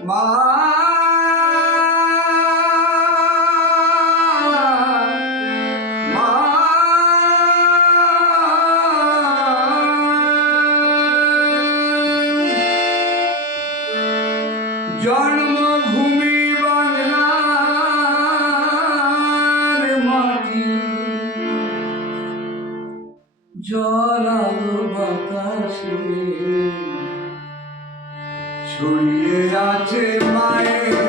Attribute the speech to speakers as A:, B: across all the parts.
A: মা মা জন্মভূমি শুয়ে আছে মায়ের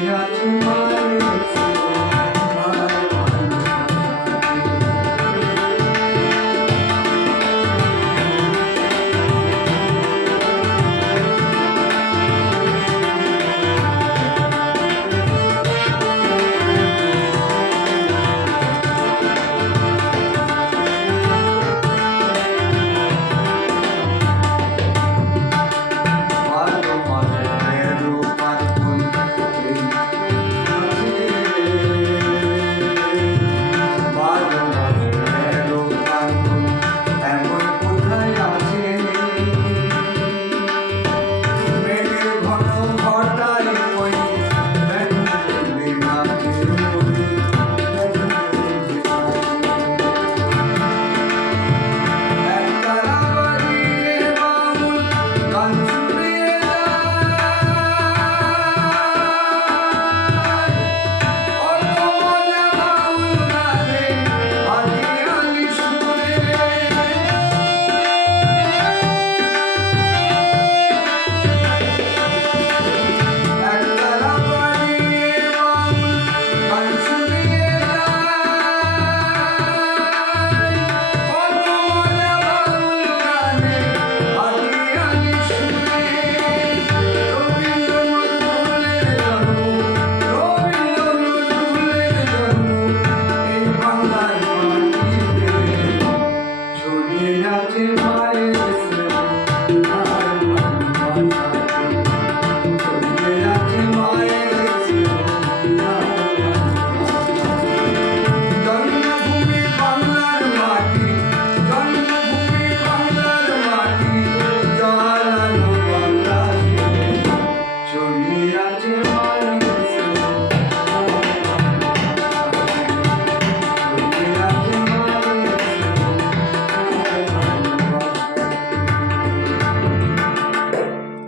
A: I got to tomorrow. Hare